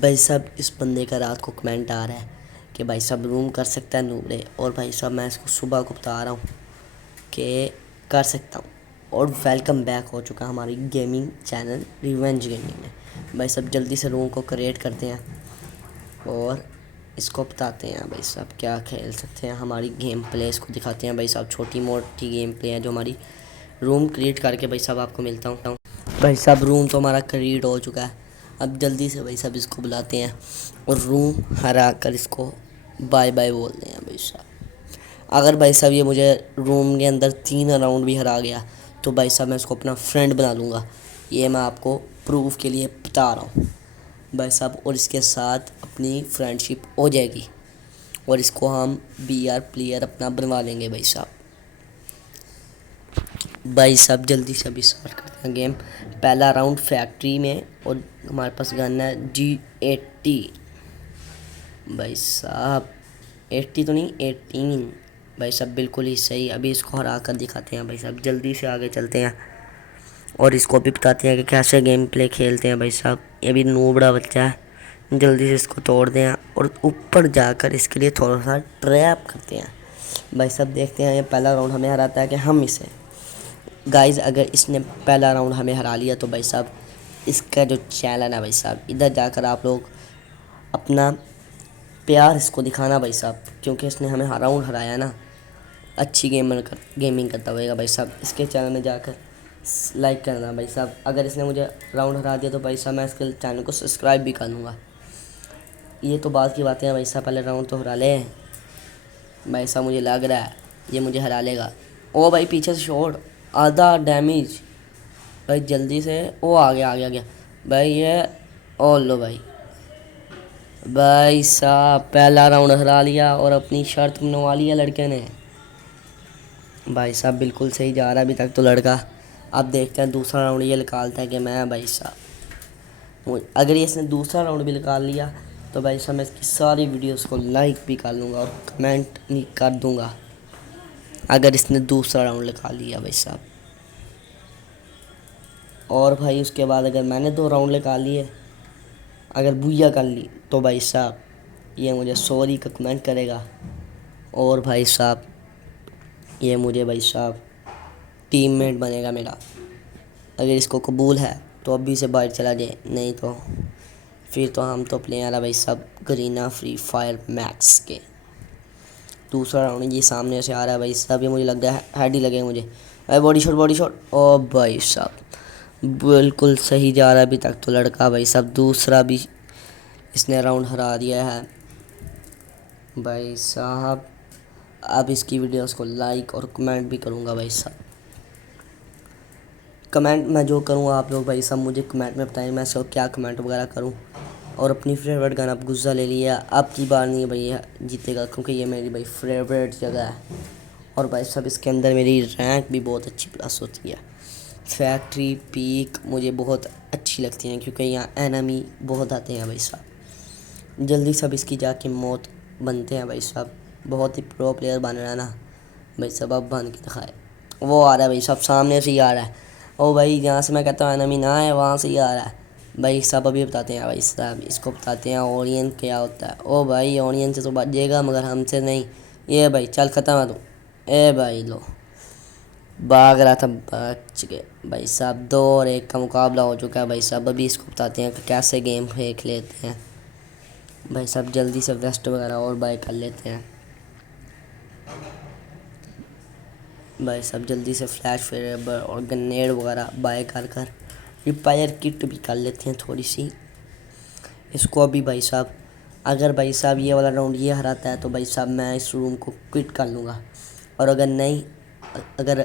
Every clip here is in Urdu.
بھائی صاحب اس بندے کا رات کو کمنٹ آ رہا ہے کہ بھائی صاحب روم کر سکتا ہے نوبڑے، اور بھائی صاحب میں اس کو صبح کو بتا رہا ہوں کہ کر سکتا ہوں، اور ویلکم بیک ہو چکا ہماری گیمنگ چینل ریونج گیمنگ میں۔ بھائی صاحب جلدی سے روم کو کریٹ کرتے ہیں اور اس کو بتاتے ہیں بھائی صاحب کیا کھیل سکتے ہیں، ہماری گیم پلے اس کو دکھاتے ہیں بھائی صاحب، چھوٹی موٹی گیم پلے ہے جو ہماری روم کریٹ کر کے بھائی صاحب آپ کو ملتا ہوں۔ بھائی صاحب روم تو ہمارا کریٹ ہو چکا ہے، اب جلدی سے بھائی صاحب اس کو بلاتے ہیں اور روم ہرا کر اس کو بائے بائے بولتے ہیں بھائی صاحب۔ اگر بھائی صاحب یہ مجھے روم کے اندر 3 راؤنڈ بھی ہرا گیا تو بھائی صاحب میں اس کو اپنا فرینڈ بنا لوں گا، یہ میں آپ کو پروف کے لیے بتا رہا ہوں بھائی صاحب، اور اس کے ساتھ اپنی فرینڈ شپ ہو جائے گی اور اس کو ہم BR پلیئر اپنا بنوا لیں گے بھائی صاحب۔ بھائی صاحب جلدی سے ابھی اسٹارٹ کرتے ہیں گیم۔ پہلا راؤنڈ فیکٹری میں اور ہمارے پاس گن ہے G80 بھائی صاحب، 80 تو نہیں 18 بھائی صاحب، بالکل ہی صحیح۔ ابھی اس کو ہرا کر دکھاتے ہیں بھائی صاحب، جلدی سے آگے چلتے ہیں اور اس کو بھی بتاتے ہیں کہ کیسے گیم پلے کھیلتے ہیں بھائی صاحب۔ یہ بھی نوبڑا بچہ ہے، جلدی سے اس کو توڑ دیں اور اوپر جا کر اس کے لیے تھوڑا سا ٹریپ کرتے ہیں بھائی صاحب۔ دیکھتے ہیں یہ پہلا راؤنڈ ہمیں ہراتا ہے کہ ہم اسے، گائز اگر اس نے پہلا راؤنڈ ہمیں ہرا لیا تو بھائی صاحب اس کا جو چینل ہے بھائی صاحب، ادھر جا کر آپ لوگ اپنا پیار اس کو دکھانا بھائی صاحب، کیونکہ اس نے ہمیں راؤنڈ ہرایا نا، اچھی گیمنگ کرتا ہوئے گا بھائی صاحب۔ اس کے چینل میں جا کر لائک کرنا بھائی صاحب، اگر اس نے مجھے راؤنڈ ہرا دیا تو بھائی صاحب میں اس کے چینل کو سبسکرائب بھی کر لوں گا۔ یہ تو بعد کی باتیں ہیں بھائی صاحب، پہلے راؤنڈ تو ہرا لے بھائی صاحب، مجھے لگ رہا ہے یہ مجھے ہرا لے گا۔ او بھائی پیچھے سے شاٹ، آدھا ڈیمیج بھائی، جلدی سے او آ گیا بھائی، یہ او لو بھائی صاحب پہلا راؤنڈ ہرا لیا اور اپنی شرط منوا لیا لڑکے نے بھائی صاحب، بالکل صحیح جا رہا ہے ابھی تک تو لڑکا۔ اب دیکھتے ہیں دوسرا راؤنڈ یہ نکالتا ہے کہ میں بھائی صاحب، اگر اس نے دوسرا راؤنڈ بھی نکال لیا تو بھائی صاحب میں اس کی ساری ویڈیوز کو لائک بھی کر لوں گا اور کمنٹ بھی کر دوں گا، اگر اس نے دوسرا راؤنڈ نکال لیا بھائی صاحب۔ اور بھائی اس کے بعد اگر میں نے 2 راؤنڈ نکال لیے، اگر بویا کر لی تو بھائی صاحب یہ مجھے سوری کا کمنٹ کرے گا، اور بھائی صاحب یہ مجھے بھائی صاحب ٹیم میٹ بنے گا میرا۔ اگر اس کو قبول ہے تو ابھی سے باہر چلا جائے، نہیں تو پھر تو ہم تو پلیئر ہیں بھائی صاحب گرینا فری فائر میکس کے۔ دوسرا راؤنڈ یہ سامنے سے آ رہا ہے بھائی صاحب، یہ مجھے لگ رہا ہے ہیڈ ہی لگے مجھے، باڈی شاٹ او بھائی صاحب، بالکل صحیح جا رہا ہے ابھی تک تو لڑکا بھائی صاحب۔ دوسرا بھی اس نے راؤنڈ ہرا دیا ہے بھائی صاحب۔ اب اس کی ویڈیوز کو لائک اور کمنٹ بھی کروں گا بھائی صاحب، کمنٹ میں جو کروں آپ لوگ بھائی صاحب مجھے کمنٹ میں بتائیں میں اس کو کیا کمنٹ وغیرہ کروں۔ اور اپنی فیوریٹ گن اب غزہ لے لیا، اب کی بار نہیں بھائی جیتے گا، کیونکہ یہ میری بھائی فیوریٹ جگہ ہے، اور بھائی صاحب اس کے اندر میری رینک بھی بہت اچھی پلس ہوتی ہے۔ فیکٹری پیک مجھے بہت اچھی لگتی ہیں کیونکہ یہاں اینمی بہت آتے ہیں بھائی صاحب، جلدی سب اس کی جا کے موت بنتے ہیں بھائی صاحب، بہت ہی پرو پلیئر بن رہا ہے نا بھائی صاحب، اب بن کے دکھائے۔ وہ آ رہا ہے بھائی صاحب، سامنے سے ہی آ رہا ہے، او بھائی جہاں سے میں کہتا ہوں اینمی نہ ہے وہاں سے ہی آ رہا ہے بھائی صاحب۔ ابھی بتاتے ہیں بھائی صاحب، اس کو بتاتے ہیں اورین کیا ہوتا ہے۔ او بھائی اورین سے تو بچ جائے گا مگر ہم سے نہیں، یہ بھائی چل ختم ہے تو، اے بھائی لو بھاگ رہا تھا، بچ گئے بھائی صاحب۔ 2 اور 1 کا مقابلہ ہو چکا ہے بھائی صاحب، ابھی اس کو بتاتے ہیں کہ کیسے گیم کھیل لیتے ہیں بھائی صاحب، جلدی سے ویسٹ وغیرہ اور بائی کر لیتے ہیں بھائی صاحب، جلدی سے فلیش فیریبر اور گنیڈ وغیرہ بائی کر ریپائر کٹ بھی کر لیتے ہیں تھوڑی سی اس کو ابھی بھائی صاحب۔ اگر بھائی صاحب یہ والا راؤنڈ یہ ہراتا ہے تو بھائی صاحب میں اس روم کو کوئٹ کر لوں گا، اور اگر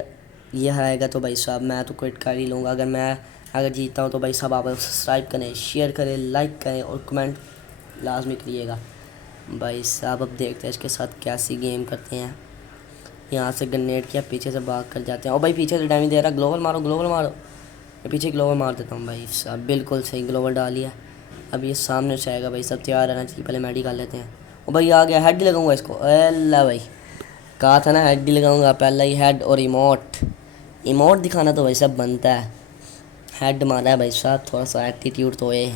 یہ ہرائے گا تو بھائی صاحب میں تو کوئٹ کر ہی لوں گا۔ اگر جیتا ہوں تو بھائی صاحب آپ سبسکرائب کریں، شیئر کریں، لائک کریں اور کمنٹ لازمی کریے گا بھائی صاحب۔ اب دیکھتے ہیں اس کے ساتھ کیسی گیم کرتے ہیں۔ یہاں سے گنیڈ کیا، پیچھے سے بھاگ کر جاتے ہیں، اور بھائی پیچھے سے ڈیمیج دے رہا، گلوبل مارو پیچھے گلوبل مار دیتا ہوں بھائی صاحب، بالکل صحیح گلوبل ڈالی ہے۔ اب یہ سامنے سے آئے گا بھائی صاحب، تیار رہنا چاہیے، پہلے میڈی کر لیتے ہیں۔ اور بھائی آ گیا، ہیڈ ہی لگاؤں گا اس کو، اللہ بھائی کہا تھا نا ہیڈ ہی لگاؤں گا، پہلا ہی ہیڈ اور ایموٹ دکھانا تو بھائی صاحب بنتا ہے۔ ہیڈ مارا ہے بھائی صاحب، تھوڑا سا ایٹیٹیوڈ تو ہے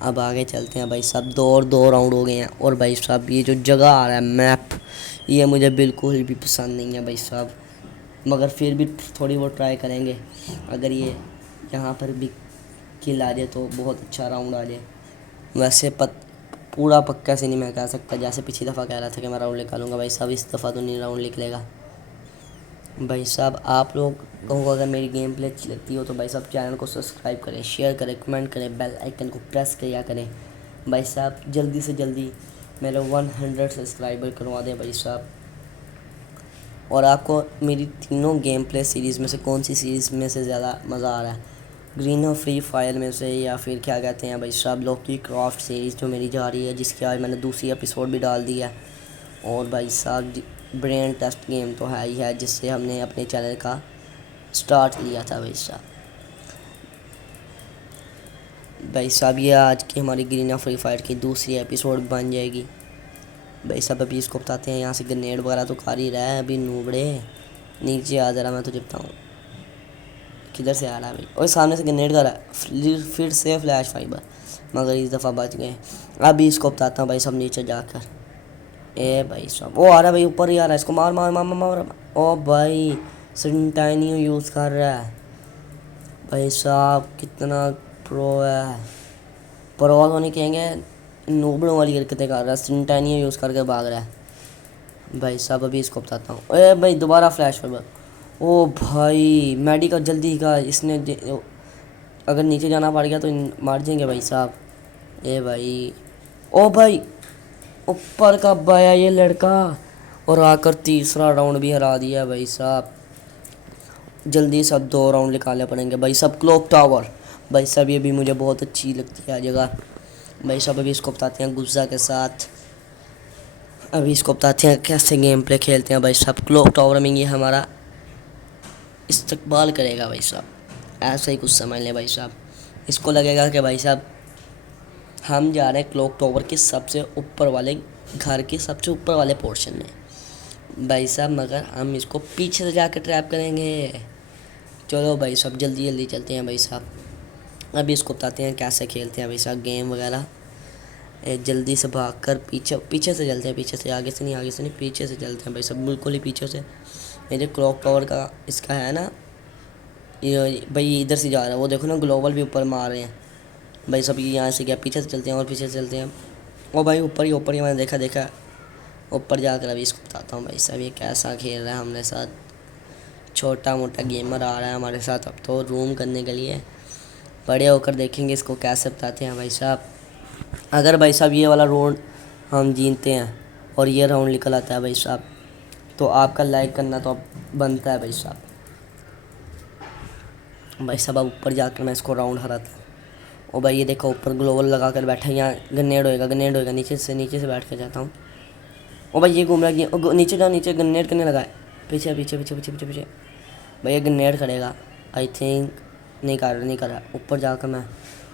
اب آگے چلتے ہیں بھائی صاحب. دو راؤنڈ ہو گئے ہیں. اور بھائی صاحب یہ جو جگہ آ رہا ہے میپ, یہ مجھے بالکل بھی پسند نہیں ہے بھائی صاحب, مگر پھر بھی تھوڑی بہت ٹرائی کریں گے. اگر یہ یہاں پر بھی کل آ جائے تو بہت اچھا راؤنڈ آ جائے. ویسے پورا پکا سے نہیں میں کہہ سکتا, جیسے پچھلی دفعہ کہہ رہا تھا کہ میں راؤنڈ نکالوں گا بھائی صاحب, اس دفعہ تو نہیں راؤنڈ نکلے گا. بھائی صاحب آپ لوگوں کو اگر میری گیم پلے اچھی لگتی ہو تو بھائی صاحب چینل کو سبسکرائب کریں, شیئر کریں, کمنٹ کریں, بیل آئکن کو پریس کیا کریں. بھائی صاحب جلدی سے جلدی میرے 100 سبسکرائبر کروا دیں بھائی صاحب. اور آپ کو میری تینوں گیم پلے سیریز میں سے کون سی سیریز میں سے زیادہ مزہ آ رہا ہے؟ گرین اور فری فائر میں سے, یا پھر کیا کہتے ہیں بھائی صاحب لوکی کرافٹ سیریز جو میری جا رہی ہے, جس کی آج میں نے دوسری ایپیسوڈ بھی ڈال دی ہے. اور بھائی صاحب برین ٹیسٹ گیم تو ہے ہی ہے, جس سے ہم نے اپنے چینل کا سٹارٹ لیا تھا بھائی صاحب. بھائی صاحب یہ آج کی ہماری گرین اور فری فائر کی دوسری ایپیسوڈ بن جائے گی. بھائی صاحب ابھی اس کو بتاتے ہیں, یہاں سے گرینیڈ وغیرہ تو کھا ہی رہا ہے ابھی نوبڑے. نیچے آ جا رہا, میں تجھے بتاؤں کدھر سے آ رہا ہے بھائی. اور سامنے سے گرینیڈ کر رہا ہے, پھر سے فلیش فائبر, مگر اس دفعہ بچ گئے. ابھی اس کو بتاتا ہوں بھائی صاحب نیچے جا کر. اے بھائی صاحب وہ آ رہا ہے بھائی, اوپر ہی آ رہا ہے, اس کو مار مار مار مار. او بھائی سنٹائنیو یوز کر رہا ہے بھائی صاحب, کتنا پرو ہے. پرو تو نہیں کہیں گے, نوبڑوں والی حرکتیں کر رہا ہے, سنٹائنیو یوز کر کے بھاگ رہا ہے. بھائی صاحب ابھی اس کو بتاتا ہوں. اے بھائی دوبارہ فلیش فائبر. او بھائی میڈیکل جلدی کا, اس نے اگر نیچے جانا پڑ گیا تو مار جائیں گے بھائی صاحب. اے بھائی او بھائی اوپر کب آیا یہ لڑکا, اور آ کر تیسرا راؤنڈ بھی ہرا دیا بھائی صاحب. جلدی سب 2 راؤنڈ نکالنے پڑیں گے بھائی صاحب. کلوک ٹاور بھائی صاحب یہ بھی مجھے بہت اچھی لگتی ہے جگہ. بھائی صاحب ابھی اس کو بتاتے ہیں غزہ کے ساتھ, ابھی اس کو بتاتے ہیں کیسے گیم پلے کھیلتے ہیں بھائی صاحب. کلوک ٹاور میں یہ ہمارا استقبال کرے گا بھائی صاحب, ایسا ہی کچھ سمجھ لیں بھائی صاحب. اس کو لگے گا کہ بھائی صاحب ہم جا رہے ہیں کلوک ٹاور کے سب سے اوپر والے گھر کے سب سے اوپر والے پورشن میں بھائی صاحب, مگر ہم اس کو پیچھے سے جا کے ٹریپ کریں گے. چلو بھائی صاحب جلدی جلدی چلتے ہیں بھائی صاحب. ابھی اس کو بتاتے ہیں کیسے کھیلتے ہیں بھائی صاحب گیم وغیرہ. جلدی سے بھاگ کر پیچھے سے چلتے ہیں, پیچھے سے, آگے سے نہیں پیچھے سے چلتے ہیں بھائی صاحب, بالکل ہی پیچھے سے. یہ جو کلوک ٹاور کا اس کا ہے نا, یہ بھائی ادھر سے جا رہا ہے, وہ دیکھو نا گلوبل بھی اوپر مار رہے ہیں بھائی صاحب. یہ یہاں سے گیا, پیچھے سے چلتے ہیں اور پیچھے سے چلتے ہیں. او بھائی اوپر ہی میں نے دیکھا اوپر جا کر. ابھی اس کو بتاتا ہوں بھائی صاحب یہ کیسا کھیل رہا ہے ہمارے ساتھ. چھوٹا موٹا گیمر آ رہا ہے ہمارے ساتھ اب تو روم کرنے کے لیے. بڑے ہو کر دیکھیں گے اس کو کیسے بتاتے ہیں بھائی صاحب. اگر بھائی صاحب یہ والا راؤنڈ ہم جیتتے ہیں اور یہ راؤنڈ نکل آتا ہے بھائی صاحب, تو آپ کا لائک کرنا تو اب بنتا ہے بھائی صاحب. بھائی صاحب اب اوپر جا کر میں اس کو راؤنڈ ہراتا ہوں. او بھائی یہ دیکھو اوپر گلوبل لگا کر بیٹھا ہے, یہاں گرینیڈ ہوئے گا, نیچے سے بیٹھ کے جاتا ہوں. او بھائی یہ گھوم رہا ہے, نیچے جاؤ, نیچے گرینیڈ کرنے لگا ہے. پیچھے بھائی یہ گرینیڈ کرے گا آئی تھنک. نہیں کر رہا اوپر جا کر میں.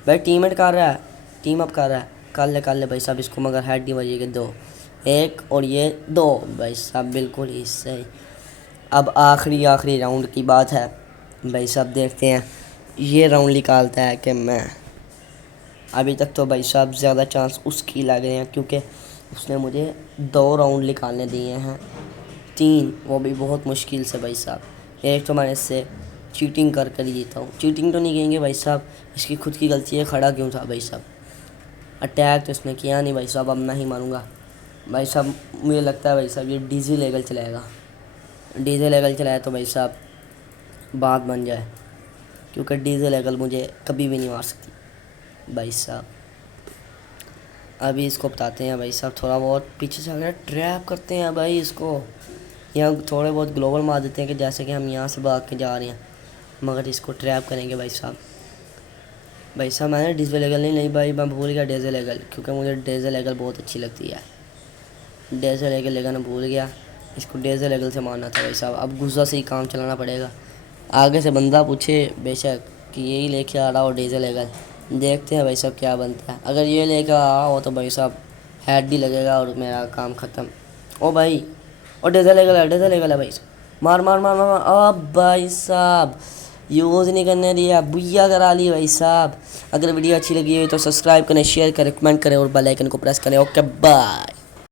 بھائی ٹیم اپ کر رہا ہے, کر لے بھائی صاحب اس کو, مگر ہیڈ نہیں بجے گی. 2 1 اور یہ 2 بھائی صاحب بالکل ہی صحیح. اب آخری راؤنڈ کی بات ہے بھائی صاحب, دیکھتے ہیں یہ راؤنڈ نکالتا ہے کہ میں. ابھی تک تو بھائی صاحب زیادہ چانس اس کی لگ رہے ہیں, کیونکہ اس نے مجھے 2 راؤنڈ نکالنے دیے ہیں, 3 وہ بھی بہت مشکل سے بھائی صاحب. ایک تو میں نے اس سے چیٹنگ کر جیتا ہوں. چیٹنگ تو نہیں کہیں گے بھائی صاحب, اس کی خود کی غلطی ہے, کھڑا کیوں تھا بھائی صاحب. اٹیک تو اس نے کیا نہیں بھائی صاحب, اب میں ہی ماروں گا بھائی صاحب. مجھے لگتا ہے بھائی صاحب یہ ڈیزی لیگل چلائے تو بھائی صاحب بات بن جائے, کیونکہ ڈیزل لیگل مجھے کبھی بھی نہیں مار سکتی بھائی صاحب. ابھی اس کو بتاتے ہیں بھائی صاحب, تھوڑا بہت پیچھے سے اگر ٹریپ کرتے ہیں بھائی اس کو, یہاں تھوڑے بہت گلوبل مار دیتے ہیں کہ جیسے کہ ہم یہاں سے بھاگ کے جا رہے ہیں, مگر اس کو ٹریپ کریں گے بھائی صاحب. میں نے ڈیزل لیگل نہیں بھائی, میں بھول گیا ڈیزل لیگل, کیونکہ مجھے ڈیزل لیگل بہت اچھی لگتی ہے. ڈیزل لیگل لینا بھول گیا, اس کو ڈیزل لیگل سے مارنا تھا بھائی صاحب. اب غصہ سے ہی کام چلانا پڑے گا. آگے سے بندہ پوچھے بے شک کہ یہی لے کے آ رہا ہو ڈیزل لیگل, دیکھتے ہیں بھائی صاحب کیا بنتا ہے. اگر یہ لے کے آ رہا ہو تو بھائی صاحب ہیڈ بھی لگے گا اور میرا کام ختم. او بھائی اور ڈیزل لیگل ہے بھائی صاحب, مار. اب بھائی صاحب یوز نہیں کرنے دیا، بھیا کرا لی بھائی صاحب۔ اگر ویڈیو اچھی لگی ہوئی تو سبسکرائب کریں، شیئر کریں، کمنٹ کریں اور بیل آئکن کو پریس کریں۔ Okay bye.